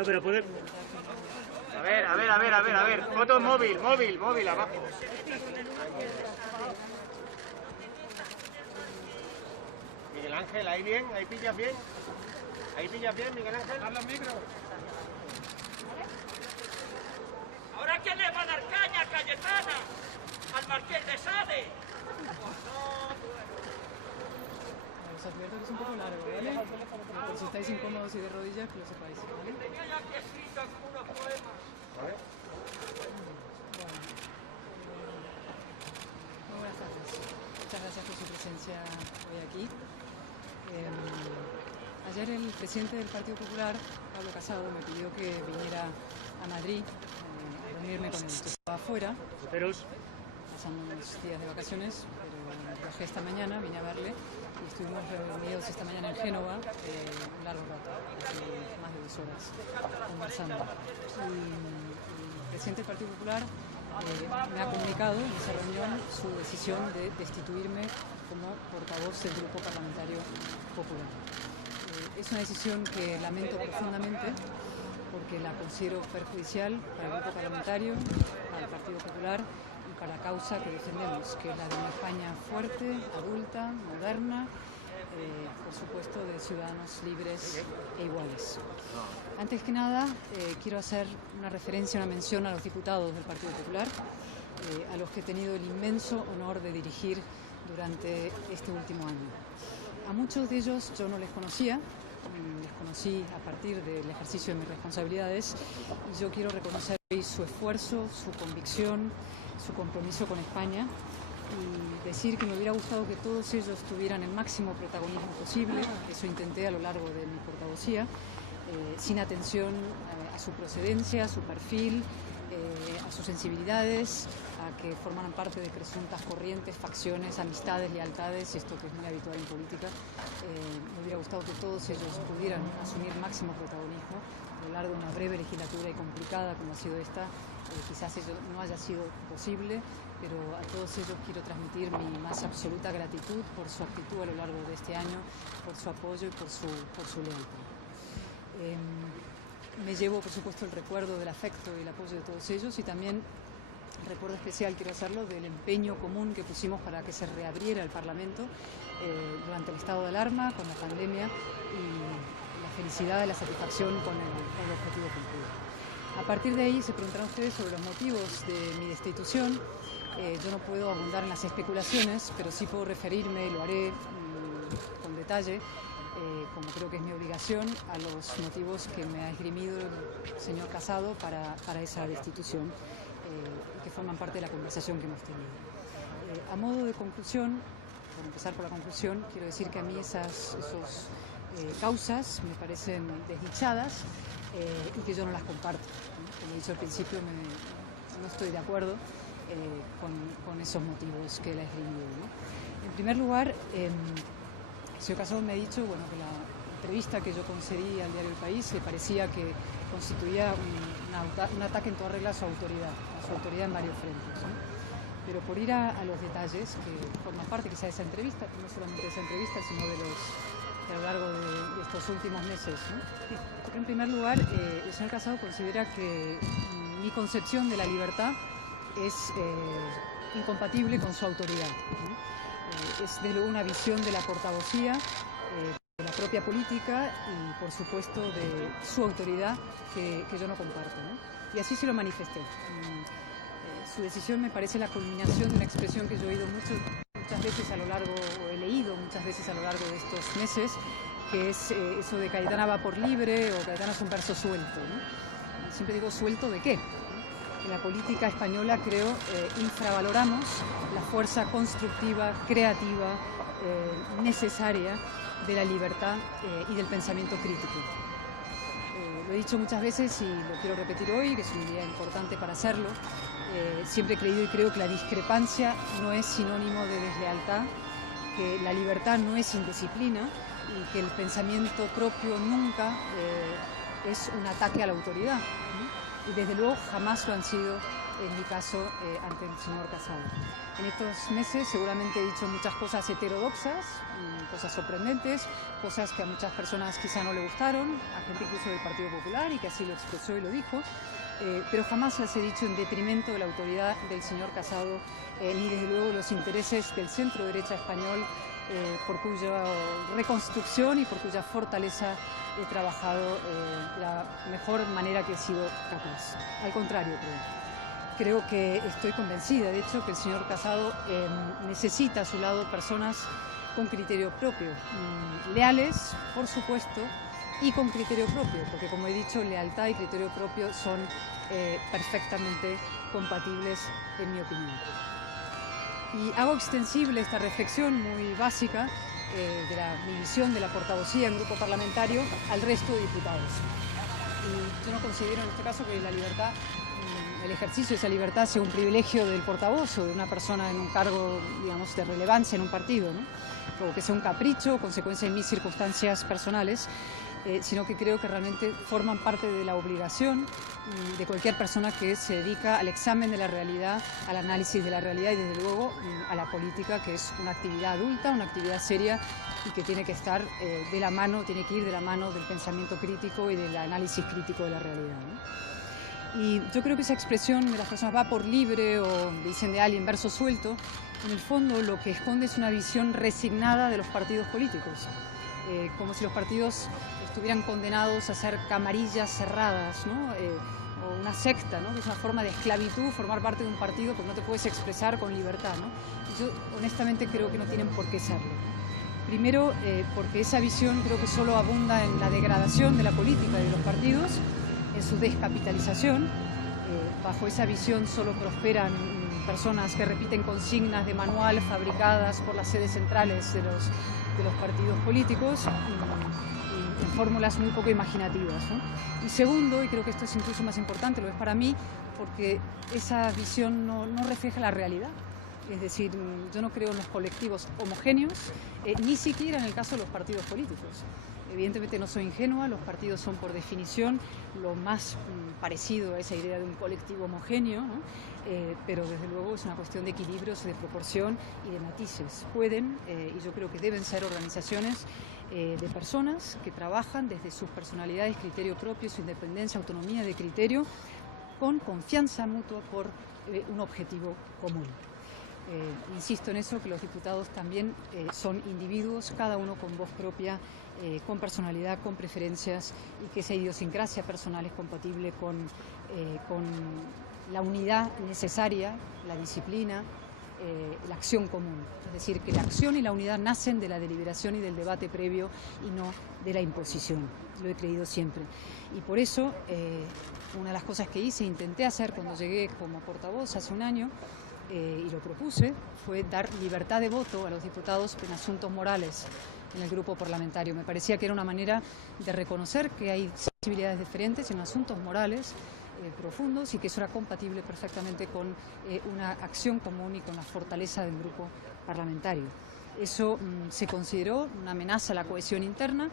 No, pero puede... A ver. Foto móvil, abajo. Miguel Ángel, ahí bien, ahí pillas bien. Ahí pillas bien, Miguel Ángel. Habla micro. ¿Ahora quién le va a dar caña, Cayetana? ¿Al Marqués de Sade? Os advierto que es un poco largo, ¿vale? Pero por si estáis incómodos y de rodillas, que lo sepáis, ¿vale? Tenía ya aquí escrito algunos poemas. ¿Vale? Bueno, muy buenas tardes. Muchas gracias por su presencia hoy aquí. Ayer el presidente del Partido Popular, Pablo Casado, me pidió que viniera a Madrid a reunirme con él. Estaba afuera, pasando unos días de vacaciones, pero viajé esta mañana, vine a verle y estuvimos reunidos esta mañana en Génova un largo rato, más de 2 horas, conversando. Y el presidente del Partido Popular me ha comunicado en esa reunión su decisión de destituirme como portavoz del Grupo Parlamentario Popular. Es una decisión que lamento profundamente porque la considero perjudicial para el Grupo Parlamentario, para el Partido Popular y para la causa que defendemos, que es la de una España fuerte, adulta, moderna, por supuesto de ciudadanos libres e iguales. Antes que nada, quiero hacer una referencia, una mención a los diputados del Partido Popular, a los que he tenido el inmenso honor de dirigir durante este último año. A muchos de ellos yo no les conocía, les conocí a partir del ejercicio de mis responsabilidades y yo quiero reconocer hoy su esfuerzo, su convicción, su compromiso con España y decir que me hubiera gustado que todos ellos tuvieran el máximo protagonismo posible. Eso intenté a lo largo de mi portavocía, sin atención a su procedencia, a su perfil, a sus sensibilidades, a que formaran parte de presuntas corrientes, facciones, amistades, lealtades, esto que es muy habitual en política. Me hubiera gustado que todos ellos pudieran asumir máximo protagonismo a lo largo de una breve legislatura y complicada como ha sido esta. Quizás ello no haya sido posible, pero a todos ellos quiero transmitir mi más absoluta gratitud por su actitud a lo largo de este año, por su apoyo y por su lealtad. Me llevo, por supuesto, el recuerdo del afecto y el apoyo de todos ellos y también recuerdo especial, quiero hacerlo, del empeño común que pusimos para que se reabriera el Parlamento durante el estado de alarma, con la pandemia y la felicidad y la satisfacción con el objetivo cumplido. A partir de ahí se preguntarán ustedes sobre los motivos de mi destitución. Yo no puedo abundar en las especulaciones, pero sí puedo referirme, y lo haré con detalle, como creo que es mi obligación, a los motivos que me ha esgrimido el señor Casado para esa destitución y que forman parte de la conversación que hemos tenido. A modo de conclusión, por empezar por la conclusión, quiero decir que a mí esas causas me parecen desdichadas y que yo no las comparto. Como he dicho al principio, no estoy de acuerdo con esos motivos que él ha esgrimido, ¿no? En primer lugar, el señor Casado me ha dicho que la entrevista que yo concedí al diario El País le parecía que constituía un ataque en toda regla a su autoridad en varios frentes, ¿no? Pero por ir a los detalles que forman parte quizá de esa entrevista, no solamente de esa entrevista, sino de a lo largo de estos últimos meses, ¿no? En primer lugar, el señor Casado considera que mi concepción de la libertad es incompatible con su autoridad, ¿no? Es de luego una visión de la portavocía, de la propia política y por supuesto de su autoridad que yo no comparto, ¿no? Y así se lo manifesté. Su decisión me parece la culminación de una expresión que yo he oído muchas veces a lo largo, o he leído muchas veces a lo largo de estos meses, que es eso de Cayetana va por libre o Cayetana es un verso suelto, ¿no? Siempre digo, ¿suelto de qué? En la política española, creo, infravaloramos la fuerza constructiva, creativa, necesaria de la libertad y del pensamiento crítico. Lo he dicho muchas veces y lo quiero repetir hoy, que es un día importante para hacerlo. Siempre he creído y creo que la discrepancia no es sinónimo de deslealtad, que la libertad no es indisciplina y que el pensamiento propio nunca es un ataque a la autoridad, ¿no? Y desde luego jamás lo han sido en mi caso, ante el señor Casado. En estos meses seguramente he dicho muchas cosas heterodoxas, cosas sorprendentes, cosas que a muchas personas quizá no le gustaron, a gente incluso del Partido Popular, y que así lo expresó y lo dijo, pero jamás las he dicho en detrimento de la autoridad del señor Casado, ni desde luego los intereses del centro derecha español, por cuya reconstrucción y por cuya fortaleza he trabajado de la mejor manera que he sido capaz. Al contrario, creo que estoy convencida, de hecho, que el señor Casado necesita a su lado personas con criterio propio, leales, por supuesto, y con criterio propio, porque como he dicho, lealtad y criterio propio son perfectamente compatibles, en mi opinión. Y hago extensible esta reflexión muy básica de mi visión de la portavocía en grupo parlamentario al resto de diputados. Y yo no considero en este caso que la libertad, el ejercicio de esa libertad sea un privilegio del portavoz o de una persona en un cargo, digamos, de relevancia en un partido, ¿no? O que sea un capricho o consecuencia de mis circunstancias personales, sino que creo que realmente forman parte de la obligación de cualquier persona que se dedica al examen de la realidad, al análisis de la realidad y desde luego a la política, que es una actividad adulta, una actividad seria y que tiene que estar de la mano, tiene que ir de la mano del pensamiento crítico y del análisis crítico de la realidad, ¿no? Y yo creo que esa expresión de las personas va por libre o dicen de alguien verso suelto, en el fondo lo que esconde es una visión resignada de los partidos políticos, como si los partidos estuvieran condenados a ser camarillas cerradas, ¿no? O una secta, ¿no? Que es una forma de esclavitud formar parte de un partido porque no te puedes expresar con libertad, ¿no? Y yo honestamente creo que no tienen por qué serlo. Primero, porque esa visión creo que solo abunda en la degradación de la política y de los partidos, en su descapitalización. Bajo esa visión solo prosperan personas que repiten consignas de manual fabricadas por las sedes centrales de los partidos políticos y en fórmulas muy poco imaginativas, ¿no? Y segundo, y creo que esto es incluso más importante, lo es para mí, porque esa visión no refleja la realidad. Es decir, yo no creo en los colectivos homogéneos, ni siquiera en el caso de los partidos políticos. Evidentemente no soy ingenua, los partidos son por definición lo más parecido a esa idea de un colectivo homogéneo, ¿no? Pero desde luego es una cuestión de equilibrios, de proporción y de matices. Pueden, y yo creo que deben ser organizaciones de personas que trabajan desde sus personalidades, criterio propio, su independencia, autonomía de criterio, con confianza mutua por un objetivo común. Insisto en eso, que los diputados también son individuos, cada uno con voz propia, con personalidad, con preferencias, y que esa idiosincrasia personal es compatible con la unidad necesaria, la disciplina, la acción común. Es decir, que la acción y la unidad nacen de la deliberación y del debate previo y no de la imposición. Lo he creído siempre. Y por eso, una de las cosas que hice, intenté hacer cuando llegué como portavoz hace un año, y lo propuse, fue dar libertad de voto a los diputados en asuntos morales en el grupo parlamentario. Me parecía que era una manera de reconocer que hay sensibilidades diferentes en asuntos morales profundos y que eso era compatible perfectamente con una acción común y con la fortaleza del grupo parlamentario. Eso se consideró una amenaza a la cohesión interna.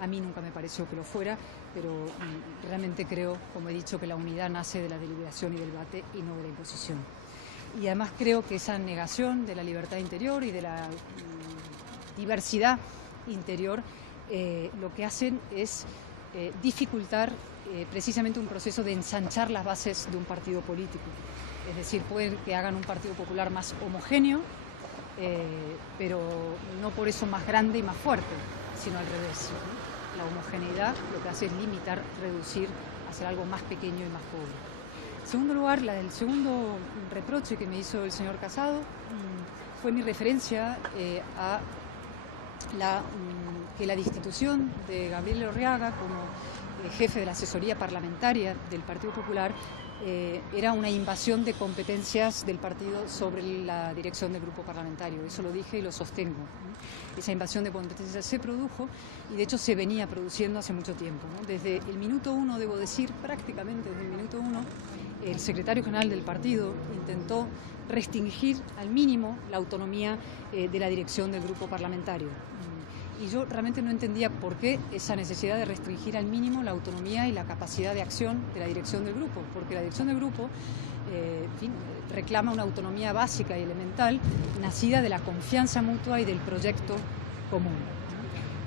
A mí nunca me pareció que lo fuera, pero realmente creo, como he dicho, que la unidad nace de la deliberación y del debate y no de la imposición. Y además creo que esa negación de la libertad interior y de la diversidad interior lo que hacen es dificultar precisamente un proceso de ensanchar las bases de un partido político. Es decir, pueden que hagan un partido popular más homogéneo, pero no por eso más grande y más fuerte, sino al revés, ¿no? La homogeneidad lo que hace es limitar, reducir, hacer algo más pequeño y más pobre. En segundo lugar, el segundo reproche que me hizo el señor Casado fue mi referencia a que la destitución de Gabriel Orriaga como jefe de la asesoría parlamentaria del Partido Popular era una invasión de competencias del partido sobre la dirección del grupo parlamentario. Eso lo dije y lo sostengo, ¿no? Esa invasión de competencias se produjo y de hecho se venía produciendo hace mucho tiempo, ¿no? Desde el minuto uno, debo decir, prácticamente desde el minuto uno, el secretario general del partido intentó restringir al mínimo la autonomía de la dirección del grupo parlamentario. y yo realmente no entendía por qué esa necesidad de restringir al mínimo la autonomía y la capacidad de acción de la dirección del grupo, porque la dirección del grupo en fin, reclama una autonomía básica y elemental nacida de la confianza mutua y del proyecto común.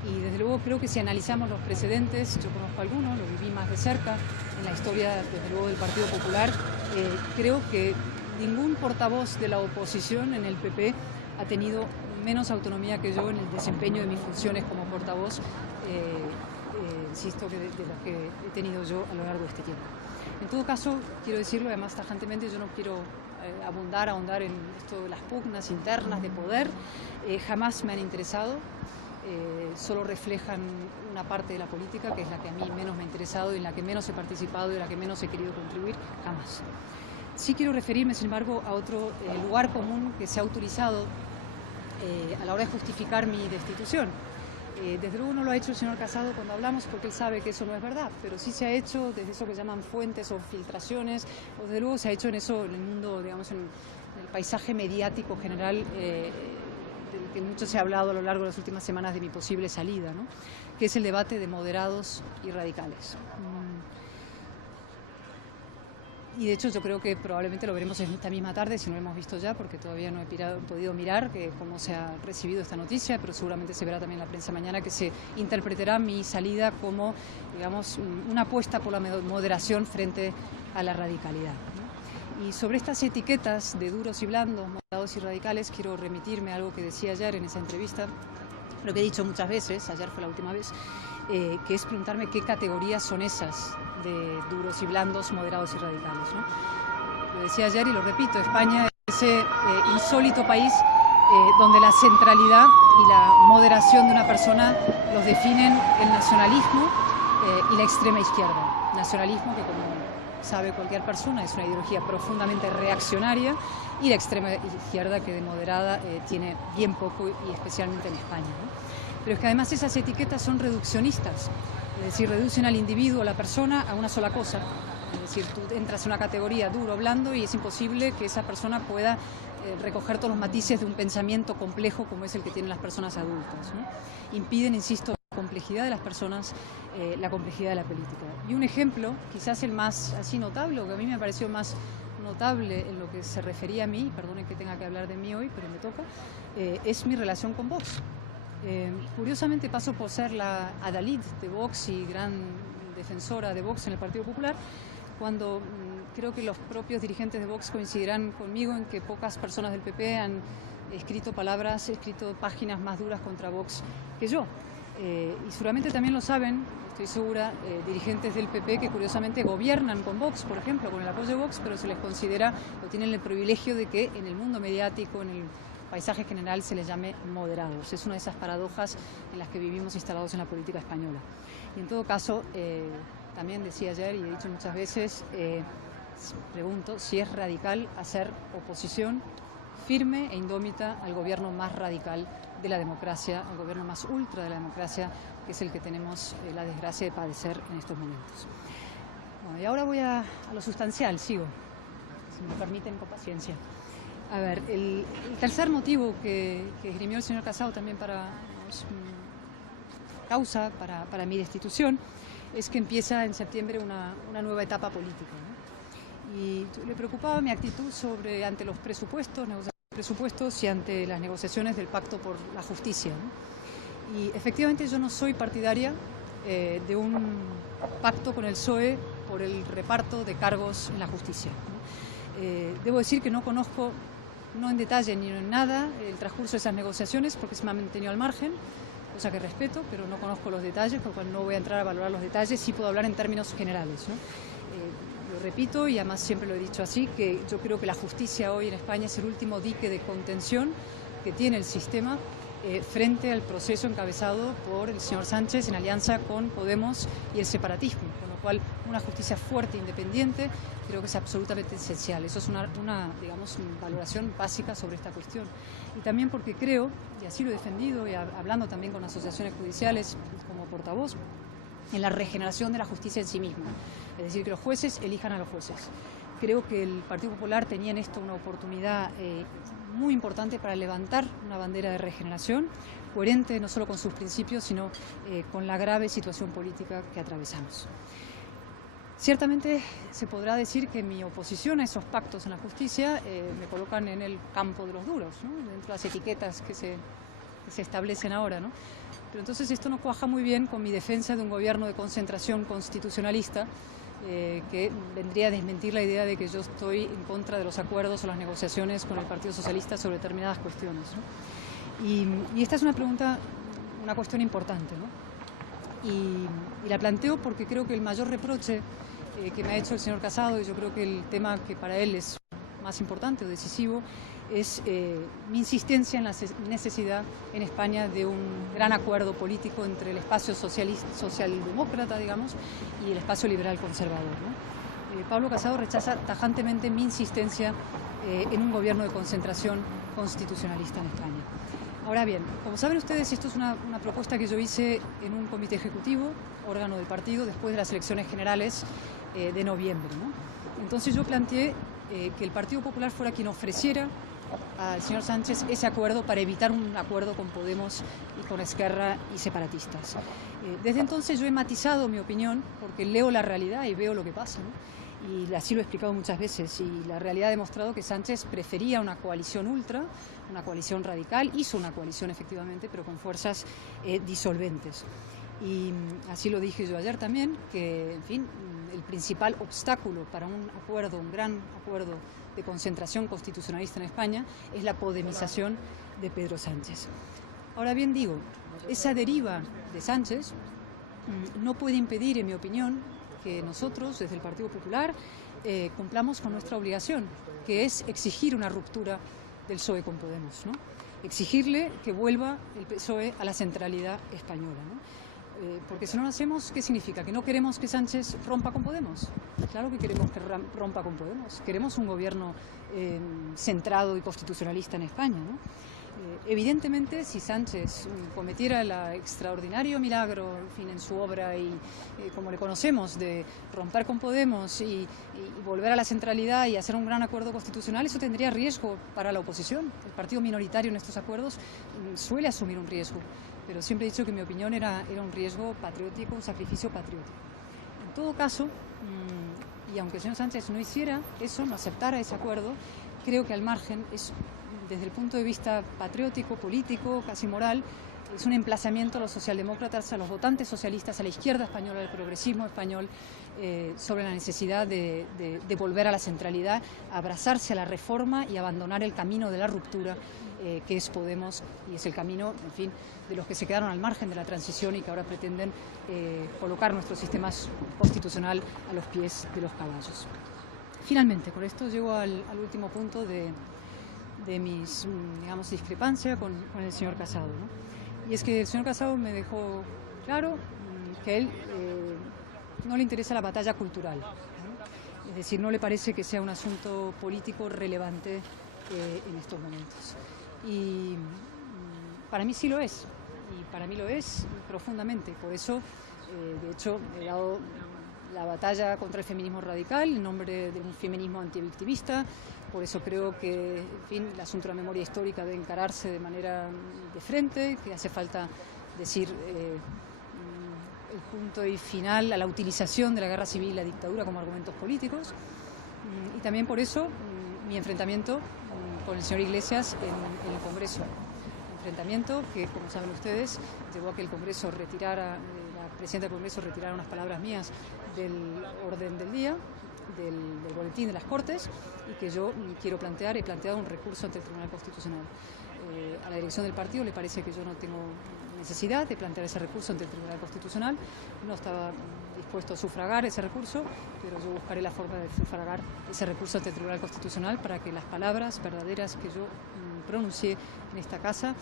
Y desde luego creo que si analizamos los precedentes, yo conozco algunos, lo viví más de cerca en la historia desde luego del Partido Popular, creo que ningún portavoz de la oposición en el PP ha tenido menos autonomía que yo en el desempeño de mis funciones como portavoz, insisto, que de las que he tenido yo a lo largo de este tiempo. En todo caso, quiero decirlo, además tajantemente, yo no quiero ahondar en esto de las pugnas internas de poder, jamás me han interesado, solo reflejan una parte de la política que es la que a mí menos me ha interesado y en la que menos he participado y en la que menos he querido contribuir, jamás. Sí quiero referirme, sin embargo, a otro lugar común que se ha utilizado a la hora de justificar mi destitución. Desde luego no lo ha hecho el señor Casado cuando hablamos porque él sabe que eso no es verdad, pero sí se ha hecho desde eso que llaman fuentes o filtraciones, o desde luego se ha hecho en eso, en el mundo, digamos, en el paisaje mediático general del que mucho se ha hablado a lo largo de las últimas semanas de mi posible salida, ¿no? Que es el debate de moderados y radicales. Y de hecho yo creo que probablemente lo veremos esta misma tarde, si no lo hemos visto ya, porque todavía no he podido mirar cómo se ha recibido esta noticia, pero seguramente se verá también en la prensa mañana que se interpretará mi salida como, digamos, una apuesta por la moderación frente a la radicalidad, ¿no? Y sobre estas etiquetas de duros y blandos, moderados y radicales, quiero remitirme a algo que decía ayer en esa entrevista, lo que he dicho muchas veces, ayer fue la última vez, que es preguntarme qué categorías son esas de duros y blandos, moderados y radicales, ¿no? Lo decía ayer y lo repito, España es ese insólito país donde la centralidad y la moderación de una persona los definen el nacionalismo y la extrema izquierda. Nacionalismo que, como sabe cualquier persona, es una ideología profundamente reaccionaria, y la extrema izquierda que de moderada tiene bien poco, y especialmente en España, ¿no? Pero es que además esas etiquetas son reduccionistas, es decir, reducen al individuo, a la persona, a una sola cosa. Es decir, tú entras en una categoría duro o blando y es imposible que esa persona pueda recoger todos los matices de un pensamiento complejo como es el que tienen las personas adultas, ¿no? Impiden, insisto, la complejidad de las personas, la complejidad de la política. Y un ejemplo, quizás el más así notable, o que a mí me pareció más notable en lo que se refería a mí, perdonen que tenga que hablar de mí hoy, pero me toca, es mi relación con Vox. Curiosamente paso por ser la adalid de Vox y gran defensora de Vox en el Partido Popular, cuando creo que los propios dirigentes de Vox coincidirán conmigo en que pocas personas del PP han escrito páginas más duras contra Vox que yo. Y seguramente también lo saben, estoy segura, dirigentes del PP que curiosamente gobiernan con Vox, por ejemplo, con el apoyo de Vox, pero se les considera, o tienen el privilegio de que en el mundo mediático, en el paisaje general, se les llame moderados. Es una de esas paradojas en las que vivimos instalados en la política española. Y en todo caso, también decía ayer y he dicho muchas veces, pregunto si es radical hacer oposición firme e indómita al gobierno más radical de la democracia, al gobierno más ultra de la democracia, que es el que tenemos la desgracia de padecer en estos momentos. Bueno, y ahora voy a lo sustancial, sigo, si me permiten, con paciencia. A ver, el tercer motivo que esgrimió el señor Casado también causa para mi destitución es que empieza en septiembre una nueva etapa política, ¿no? Y le preocupaba mi actitud ante los presupuestos, y ante las negociaciones del Pacto por la Justicia, ¿no? Y efectivamente yo no soy partidaria de un pacto con el PSOE por el reparto de cargos en la justicia, ¿no? Debo decir que no conozco, no en detalle ni en nada, el transcurso de esas negociaciones, porque se me ha mantenido al margen, cosa que respeto, pero no conozco los detalles, por lo cual no voy a entrar a valorar los detalles, sí puedo hablar en términos generales, ¿no? Lo repito, y además siempre lo he dicho así, que yo creo que la justicia hoy en España es el último dique de contención que tiene el sistema frente al proceso encabezado por el señor Sánchez en alianza con Podemos y el separatismo, con lo cual una justicia fuerte e independiente creo que es absolutamente esencial. Eso es una valoración básica sobre esta cuestión. Y también porque creo, y así lo he defendido, y hablando también con asociaciones judiciales como portavoz, en la regeneración de la justicia en sí misma. Es decir, que los jueces elijan a los jueces, Creo que el Partido Popular tenía en esto una oportunidad muy importante para levantar una bandera de regeneración, coherente no solo con sus principios, sino con la grave situación política que atravesamos. Ciertamente se podrá decir que mi oposición a esos pactos en la justicia me colocan en el campo de los duros, ¿no? Dentro de las etiquetas que se establecen ahora, ¿no? Pero entonces esto no cuaja muy bien con mi defensa de un gobierno de concentración constitucionalista que vendría a desmentir la idea de que yo estoy en contra de los acuerdos o las negociaciones con el Partido Socialista sobre determinadas cuestiones, ¿no? Y esta es una cuestión importante, ¿no? Y la planteo porque creo que el mayor reproche que me ha hecho el señor Casado, y yo creo que el tema que para él es más importante o decisivo, es mi insistencia en la necesidad en España de un gran acuerdo político entre el espacio socialdemócrata, digamos, y el espacio liberal conservador, ¿no? Pablo Casado rechaza tajantemente mi insistencia en un gobierno de concentración constitucionalista en España. Ahora bien, como saben ustedes, esto es una propuesta que yo hice en un comité ejecutivo, órgano del partido, después de las elecciones generales de noviembre, ¿no? Entonces yo planteé que el Partido Popular fuera quien ofreciera al señor Sánchez ese acuerdo para evitar un acuerdo con Podemos y con Esquerra y separatistas. Desde entonces yo he matizado mi opinión porque leo la realidad y veo lo que pasa, ¿no? Y así lo he explicado muchas veces, y la realidad ha demostrado que Sánchez prefería una coalición ultra, una coalición radical, hizo una coalición efectivamente, pero con fuerzas disolventes. Y así lo dije yo ayer también, que en fin, el principal obstáculo para un gran acuerdo de concentración constitucionalista en España es la podemización de Pedro Sánchez. Ahora bien, digo, esa deriva de Sánchez no puede impedir, en mi opinión, que nosotros, desde el Partido Popular, cumplamos con nuestra obligación, que es exigir una ruptura del PSOE con Podemos, ¿no? Exigirle que vuelva el PSOE a la centralidad española, ¿no? Porque si no lo hacemos, ¿qué significa? ¿Que no queremos que Sánchez rompa con Podemos? Claro que queremos que rompa con Podemos. Queremos un gobierno centrado y constitucionalista en España, ¿no? Evidentemente, si Sánchez cometiera el extraordinario milagro, en fin, en su obra y como le conocemos, de romper con Podemos y volver a la centralidad y hacer un gran acuerdo constitucional, eso tendría riesgo para la oposición. El partido minoritario en estos acuerdos suele asumir un riesgo, pero siempre he dicho que mi opinión era un riesgo patriótico, un sacrificio patriótico. En todo caso, y aunque el señor Sánchez no hiciera eso, no aceptara ese acuerdo, creo que al margen es, desde el punto de vista patriótico, político, casi moral, es un emplazamiento a los socialdemócratas, a los votantes socialistas, a la izquierda española, al progresismo español, sobre la necesidad de volver a la centralidad, abrazarse a la reforma y abandonar el camino de la ruptura, que es Podemos, y es el camino, en fin, de los que se quedaron al margen de la transición y que ahora pretenden colocar nuestro sistema constitucional a los pies de los caballos. Finalmente, con esto llego al último punto de mis, digamos, discrepancia con el señor Casado, ¿no? Y es que el señor Casado me dejó claro que a él no le interesa la batalla cultural, ¿no? Es decir, no le parece que sea un asunto político relevante en estos momentos. Y para mí sí lo es, y para mí lo es profundamente. Por eso, de hecho, he dado la batalla contra el feminismo radical en nombre de un feminismo antivictimista. Por eso creo que, en fin, el asunto de la memoria histórica debe encararse de manera de frente, que hace falta decir el punto y final a la utilización de la guerra civil y la dictadura como argumentos políticos. Y también por eso mi enfrentamiento con el señor Iglesias en el Congreso. Enfrentamiento que, como saben ustedes, llevó a que el Congreso retirara, la presidenta del Congreso retirara unas palabras mías del orden del día, del boletín de las Cortes, y que yo he planteado un recurso ante el Tribunal Constitucional. A la dirección del partido le parece que yo no tengo necesidad de plantear ese recurso ante el Tribunal Constitucional, no estaba dispuesto a sufragar ese recurso, pero yo buscaré la forma de sufragar ese recurso ante el Tribunal Constitucional para que las palabras verdaderas que yo pronuncié en esta casa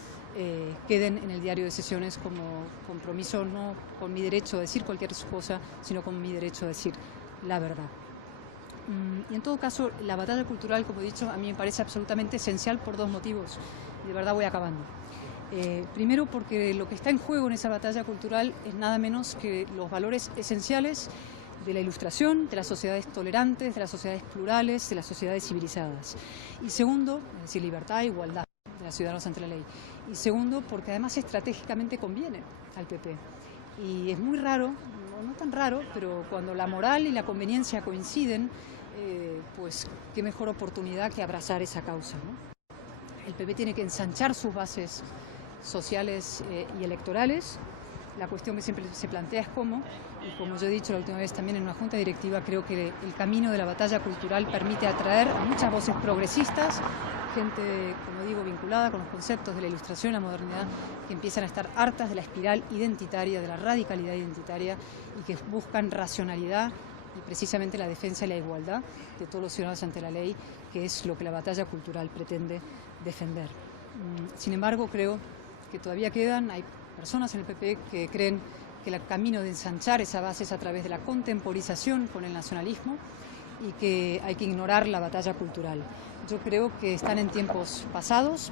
queden en el diario de sesiones como compromiso, no con mi derecho a decir cualquier cosa, sino con mi derecho a decir la verdad. Y en todo caso, la batalla cultural, como he dicho, a mí me parece absolutamente esencial por dos motivos. Y de verdad voy acabando. Primero, porque lo que está en juego en esa batalla cultural es nada menos que los valores esenciales de la Ilustración, de las sociedades tolerantes, de las sociedades plurales, de las sociedades civilizadas. Y segundo, es decir, libertad e igualdad de los ciudadanos ante la ley. Y segundo, porque además estratégicamente conviene al PP. Y es muy raro, no tan raro, pero cuando la moral y la conveniencia coinciden, pues qué mejor oportunidad que abrazar esa causa, ¿no? El PP tiene que ensanchar sus bases sociales y electorales. La cuestión que siempre se plantea es cómo, y como yo he dicho la última vez también en una junta directiva, creo que el camino de la batalla cultural permite atraer a muchas voces progresistas, gente, como digo, vinculada con los conceptos de la Ilustración y la modernidad, que empiezan a estar hartas de la espiral identitaria, de la radicalidad identitaria, y que buscan racionalidad y precisamente la defensa y la igualdad de todos los ciudadanos ante la ley, que es lo que la batalla cultural pretende defender. Sin embargo, creo que todavía hay personas en el PP que creen que el camino de ensanchar esa base es a través de la contemporización con el nacionalismo y que hay que ignorar la batalla cultural. Yo creo que están en tiempos pasados,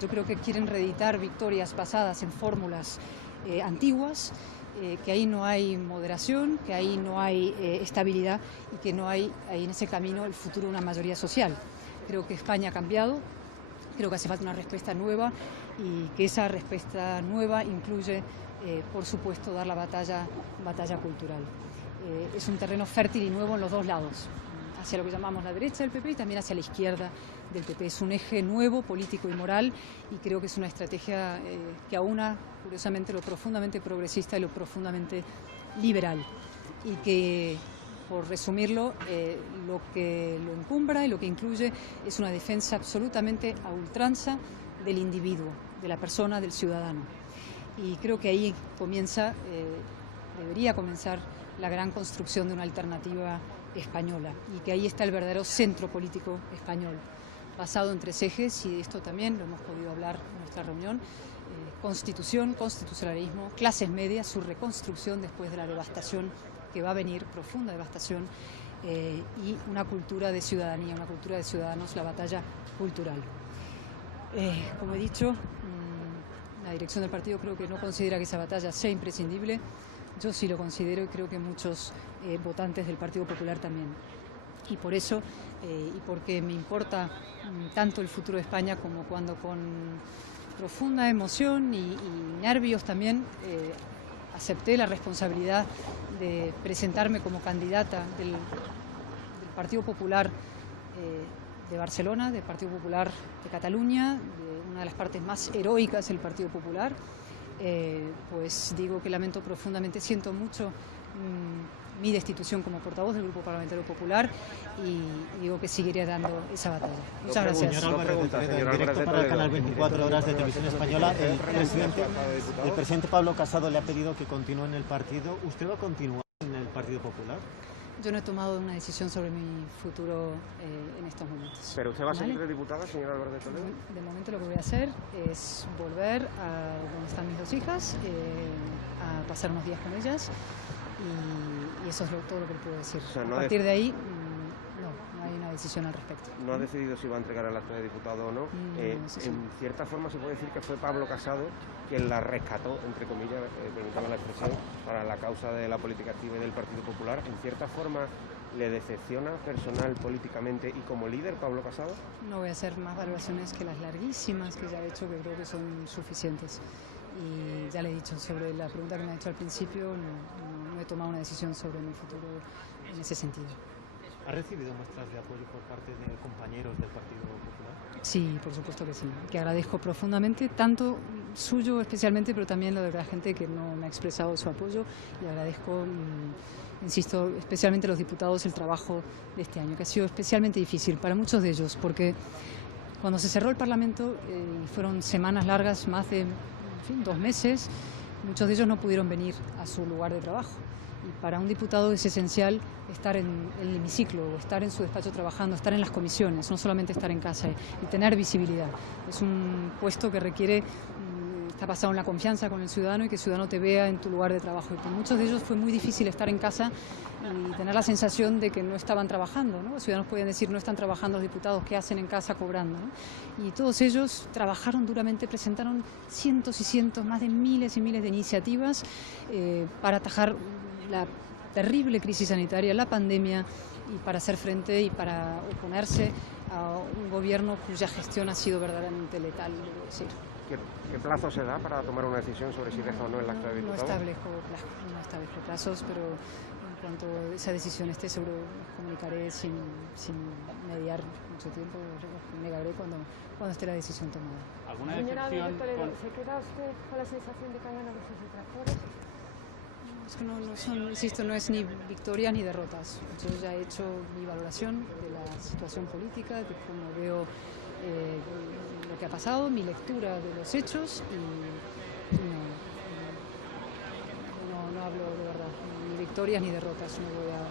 yo creo que quieren reeditar victorias basadas en fórmulas antiguas, que ahí no hay moderación, que ahí no hay estabilidad y que no hay ahí en ese camino el futuro de una mayoría social. Creo que España ha cambiado, creo que hace falta una respuesta nueva y que esa respuesta nueva incluye, por supuesto, dar la batalla cultural. Es un terreno fértil y nuevo en los dos lados, hacia lo que llamamos la derecha del PP y también hacia la izquierda del PP. Es un eje nuevo, político y moral, y creo que es una estrategia que aúna, curiosamente, lo profundamente progresista y lo profundamente liberal. Y que, por resumirlo, lo que lo encumbra y lo que incluye es una defensa absolutamente a ultranza del individuo, de la persona, del ciudadano. Y creo que ahí debería comenzar la gran construcción de una alternativa española, y que ahí está el verdadero centro político español, basado en tres ejes, y esto también lo hemos podido hablar en nuestra reunión: constitución, constitucionalismo, clases medias, su reconstrucción después de la devastación que va a venir, profunda devastación, y una cultura de ciudadanía, una cultura de ciudadanos, la batalla cultural. Como he dicho, la dirección del partido creo que no considera que esa batalla sea imprescindible. Yo sí lo considero, y creo que muchos votantes del Partido Popular también. Y por eso, y porque me importa tanto el futuro de España, como cuando con profunda emoción y nervios también acepté la responsabilidad de presentarme como candidata del Partido Popular de Barcelona, del Partido Popular de Cataluña, de una de las partes más heroicas del Partido Popular. Pues digo que lamento profundamente, siento mucho mi destitución como portavoz del Grupo Parlamentario Popular, y digo que seguiré dando esa batalla. Muchas gracias. Señor Álvarez, en directo para el canal 24 Horas de Televisión Española, el presidente Pablo Casado le ha pedido que continúe en el partido. ¿Usted va a continuar en el Partido Popular? Yo no he tomado una decisión sobre mi futuro en estos momentos. ¿Pero usted va a seguir de diputada, señor Álvarez de Toledo? De momento lo que voy a hacer es volver a donde están mis dos hijas, a pasar unos días con ellas, y eso es todo lo que le puedo decir. O sea, a partir de ahí, no hay una decisión al respecto. ¿No ha decidido si va a entregar el acta de diputado o no? En cierta forma se puede decir que fue Pablo Casado quien la rescató, entre comillas, permítame la expresión, para la causa de la política activa y del Partido Popular. ¿En cierta forma le decepciona personal, políticamente y como líder Pablo Casado? No voy a hacer más valoraciones que las larguísimas que ya he hecho, que creo que son suficientes. Y ya le he dicho, sobre la pregunta que me ha hecho al principio, no he tomado una decisión sobre mi futuro en ese sentido. ¿Ha recibido muestras de apoyo por parte de compañeros del Partido Popular? Sí, por supuesto que sí, que agradezco profundamente, tanto suyo especialmente, pero también la de la gente que no me ha expresado su apoyo, y agradezco, insisto, especialmente a los diputados, el trabajo de este año, que ha sido especialmente difícil para muchos de ellos, porque cuando se cerró el Parlamento, fueron semanas largas, más de 2 meses, muchos de ellos no pudieron venir a su lugar de trabajo. Y para un diputado es esencial estar en el hemiciclo, estar en su despacho trabajando, estar en las comisiones, no solamente estar en casa, y tener visibilidad. Es un puesto que requiere estar basado en la confianza con el ciudadano y que el ciudadano te vea en tu lugar de trabajo. Y para muchos de ellos fue muy difícil estar en casa y tener la sensación de que no estaban trabajando, ¿no? Los ciudadanos podían decir: no están trabajando los diputados, ¿qué hacen en casa cobrando?, ¿no? Y todos ellos trabajaron duramente, presentaron cientos y cientos, más de miles y miles de iniciativas para atajar la terrible crisis sanitaria, la pandemia, y para hacer frente y para oponerse a un gobierno cuya gestión ha sido verdaderamente letal, debo decir. ¿Qué plazo se da para tomar una decisión sobre si deja o no el acta de diputado? No establezco plazos, pero en cuanto esa decisión esté, seguro os comunicaré sin mediar mucho tiempo, os negaré cuando esté la decisión tomada. ¿Alguna Señora decepción? ¿se queda usted con la sensación de que han ganado sus detractores? Es que no son, insisto, no es ni victorias ni derrotas. Yo ya he hecho mi valoración de la situación política, de cómo veo lo que ha pasado, mi lectura de los hechos y no hablo de verdad, ni victorias ni derrotas. No voy a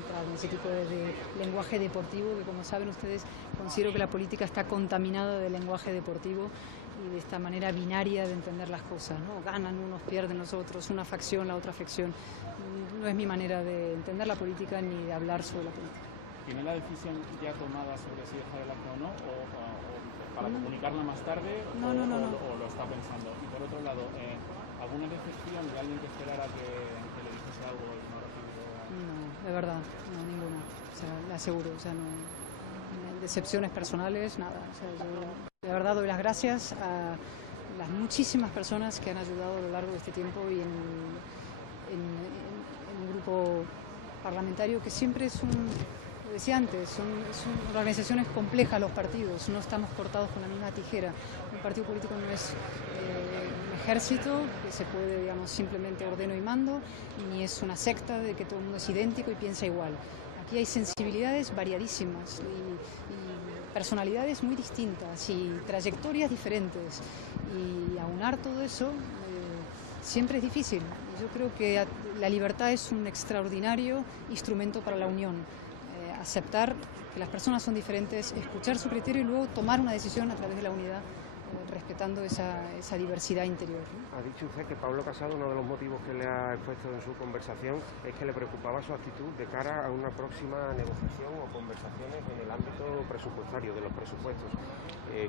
entrar en ese tipo de lenguaje deportivo, que como saben ustedes, considero que la política está contaminada de lenguaje deportivo y de esta manera binaria de entender las cosas, ¿no? Ganan unos, pierden los otros, una facción, la otra facción. No es mi manera de entender la política ni de hablar sobre la política. ¿Tiene la decisión ya tomada sobre si dejar el acta o no? ¿O para comunicarla más tarde? No. ¿O lo está pensando? Y por otro lado, ¿alguna decepción de alguien que esperara que le dijese algo y no recibió? No, de verdad, no, ninguna. O sea, le aseguro, o sea, no. Decepciones personales, nada. O sea, yo de verdad doy las gracias a las muchísimas personas que han ayudado a lo largo de este tiempo y en un grupo parlamentario que siempre es lo decía antes, son organizaciones complejas los partidos, no estamos cortados con la misma tijera. Un partido político no es un ejército que se puede, digamos, simplemente ordeno y mando, ni es una secta de que todo el mundo es idéntico y piensa igual. Aquí hay sensibilidades variadísimas y personalidades muy distintas y trayectorias diferentes. Y aunar todo eso siempre es difícil. Yo creo que la libertad es un extraordinario instrumento para la unión. Aceptar que las personas son diferentes, escuchar su criterio y luego tomar una decisión a través de la unidad, respetando esa diversidad interior, ¿no? Ha dicho usted que Pablo Casado, uno de los motivos que le ha expuesto en su conversación es que le preocupaba su actitud de cara a una próxima negociación o conversaciones en el ámbito presupuestario, de los presupuestos.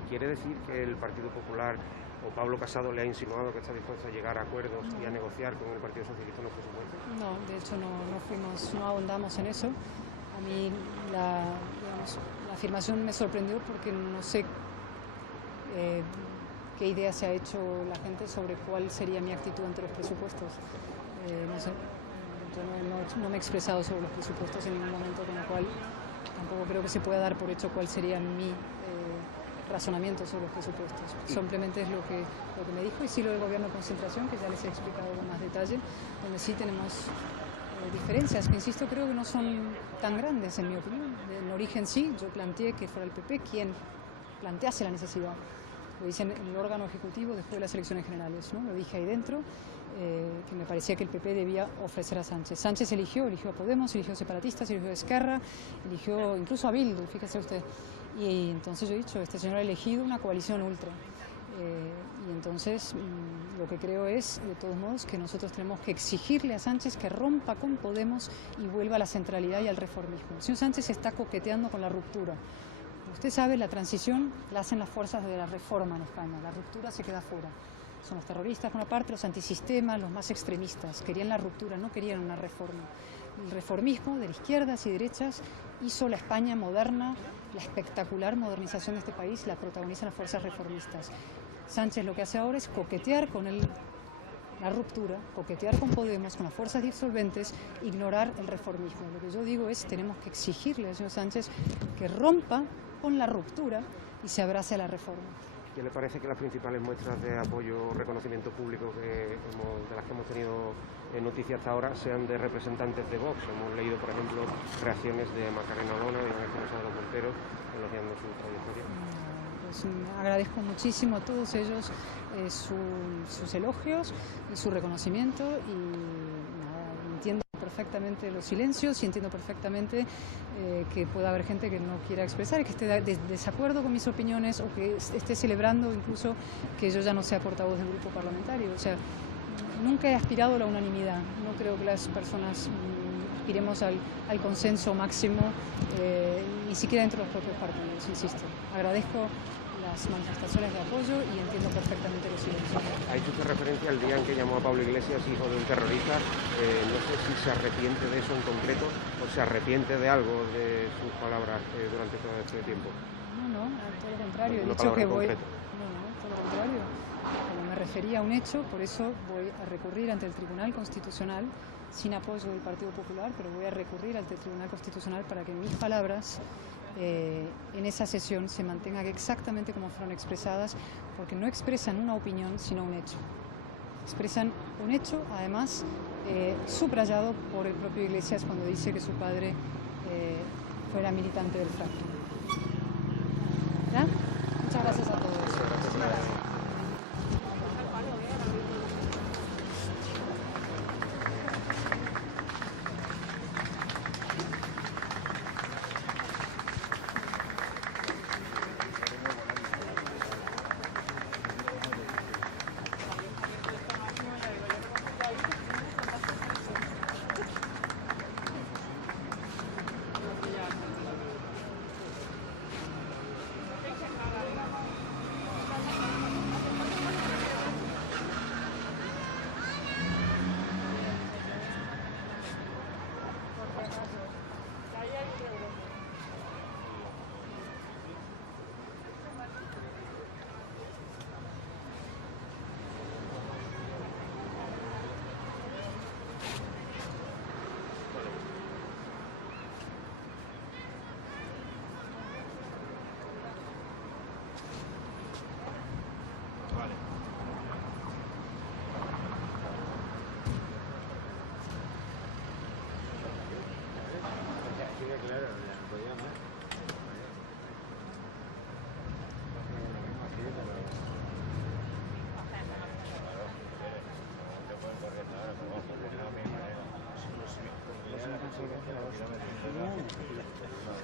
¿Quiere decir que el Partido Popular o Pablo Casado le ha insinuado que está dispuesto a llegar a acuerdos y a negociar con el Partido Socialista en los presupuestos? No, de hecho no ahondamos en eso. A mí la afirmación me sorprendió porque no sé qué idea se ha hecho la gente sobre cuál sería mi actitud ante los presupuestos. No sé, yo no me he expresado sobre los presupuestos en ningún momento, con lo cual tampoco creo que se pueda dar por hecho cuál sería mi razonamiento sobre los presupuestos. Simplemente es lo que me dijo, y sí lo del gobierno de concentración, que ya les he explicado con más detalle, donde sí tenemos diferencias que, insisto, creo que no son tan grandes en mi opinión. En origen sí, yo planteé que fuera el PP quien plantease la necesidad. Lo hice en el órgano ejecutivo después de las elecciones generales, ¿no? Lo dije ahí dentro, que me parecía que el PP debía ofrecer a Sánchez. Sánchez eligió a Podemos, eligió a separatistas, eligió a Esquerra, eligió incluso a Bildu, fíjese usted. Y entonces yo he dicho, este señor ha elegido una coalición ultra. Y entonces lo que creo es, de todos modos, que nosotros tenemos que exigirle a Sánchez que rompa con Podemos y vuelva a la centralidad y al reformismo. El señor Sánchez está coqueteando con la ruptura. Usted sabe, la transición la hacen las fuerzas de la reforma en España, la ruptura se queda fuera. Son los terroristas por una parte, los antisistemas, los más extremistas. Querían la ruptura, no querían una reforma. El reformismo de izquierdas y derechas hizo la España moderna, la espectacular modernización de este país la protagonizan las fuerzas reformistas. Sánchez lo que hace ahora es coquetear con la ruptura, coquetear con Podemos, con las fuerzas disolventes, ignorar el reformismo. Lo que yo digo es, tenemos que exigirle al señor Sánchez que rompa con la ruptura y se abrace a la reforma. ¿Qué le parece que las principales muestras de apoyo o reconocimiento público de las que hemos tenido noticias hasta ahora sean de representantes de Vox? Hemos leído, por ejemplo, reacciones de Macarena Olona y Ángel Espinosa de los Monteros elogiando su trayectoria. Pues agradezco muchísimo a todos ellos sus elogios y su reconocimiento, y entiendo perfectamente los silencios y entiendo perfectamente que pueda haber gente que no quiera expresar y que esté de desacuerdo con mis opiniones, o que esté celebrando incluso que yo ya no sea portavoz del grupo parlamentario. O sea, nunca he aspirado a la unanimidad. No creo que las personas aspiremos al consenso máximo, ni siquiera entre los propios partidos, insisto. Agradezco las manifestaciones de apoyo y entiendo perfectamente lo siguiente. Ha hecho usted referencia al día en que llamó a Pablo Iglesias hijo de un terrorista. No sé si se arrepiente de eso en concreto o se arrepiente de algo de sus palabras durante todo este tiempo. No, todo lo contrario. He dicho que voy... No, todo lo contrario. Como me refería a un hecho, por eso voy a recurrir ante el Tribunal Constitucional sin apoyo del Partido Popular, pero voy a recurrir ante el Tribunal Constitucional para que mis palabras en esa sesión se mantengan exactamente como fueron expresadas, porque no expresan una opinión, sino un hecho. Expresan un hecho, además, subrayado por el propio Iglesias cuando dice que su padre fuera militante del Fractum. ¿Ya? Muchas gracias a todos.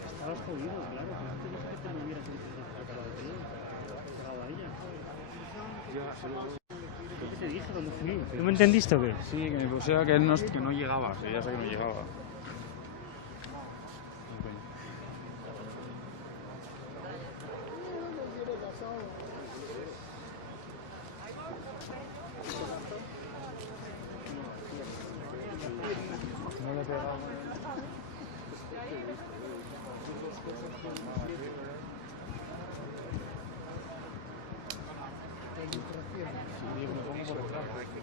Estabas jodido, claro, pero tú dices que te lo hubieras pegado a ella. ¿Qué te dije cuando fui? ¿Tú me entendiste o qué? Sí, que me pusiera que no llegaba, que ya sé que no llegaba. No le pegaba.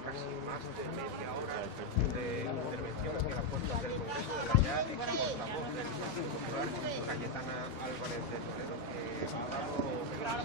Casi más de media hora de intervención hacia las puertas del Congreso de la ya ex portavoz del Partido Popular, Cayetana Álvarez de Toledo, que ha dado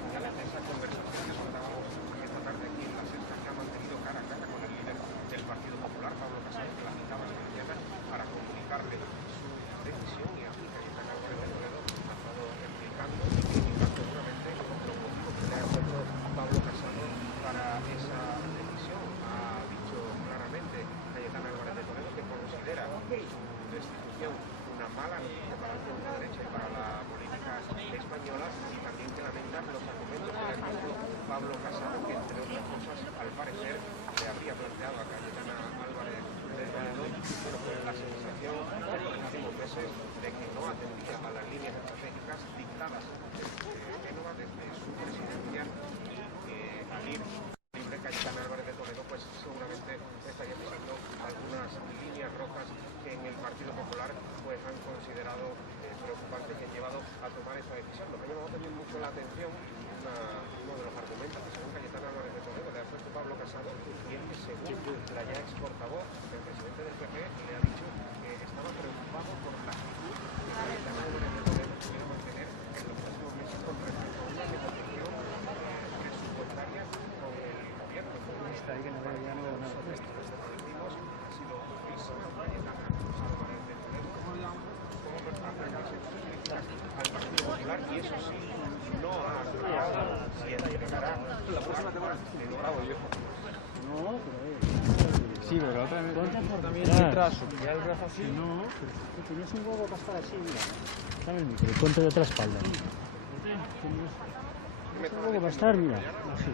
señales de esa conversación que contábamos esta tarde aquí en La Sexta, que ha mantenido cara a cara con el líder del Partido Popular, Pablo Casado, que la citaba esta mañana para comunicarle su decisión, y aquí Cayetana Álvarez de Toledo ha estado explicando y criticando seguramente los motivos que le ha puesto Pablo Casado para esa decisión. Ha dicho claramente Cayetana Álvarez de Toledo que considera su destitución una mala noticia para el centro derecha y para la política española, y también que lamenta los argumentos que le ha puesto Pablo Casado, que entre otras cosas al parecer le habría planteado a Cayetana Álvarez de Toledo, pero con la sensación en los últimos meses de que no atendía a las líneas estratégicas dictadas desde Génova, desde su presidencia, y que al ir libre Cayetana Álvarez de Toledo pues seguramente estaría pisando algunas líneas rojas que en el Partido Popular pues han considerado preocupantes, que han llevado a tomar esa decisión. Lo que ha llamado también mucho la atención, uno de los argumentos que según Cayetana Álvarez de Toledo le ha puesto Pablo Casado, y es que según la ya ex portavoz del presidente del PP le ha dicho que estaba preocupado por la actitud que Cayetana Álvarez de Toledo quiere mantener en los próximos meses con respecto a una negociación presupuestaria con el gobierno. Está ahí que no veo ya no veo nada. Ha sido durísima Cayetana Álvarez de Toledo como personaje al Partido Popular, y eso sí, no ha aclarado si entregará la próxima temporada de Bravo yo. No, pero Sí, pero la otra vez también detrás, ya el brazo así. no, pero tenías un huevo que estaba así, mira. Dame el micro, ponte de otra espalda. Tenías un huevo para estar, mira. Así.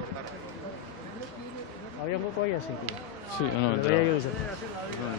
Había un hueco ahí así, tío. Sí, no, Lo veía yo desde atrás.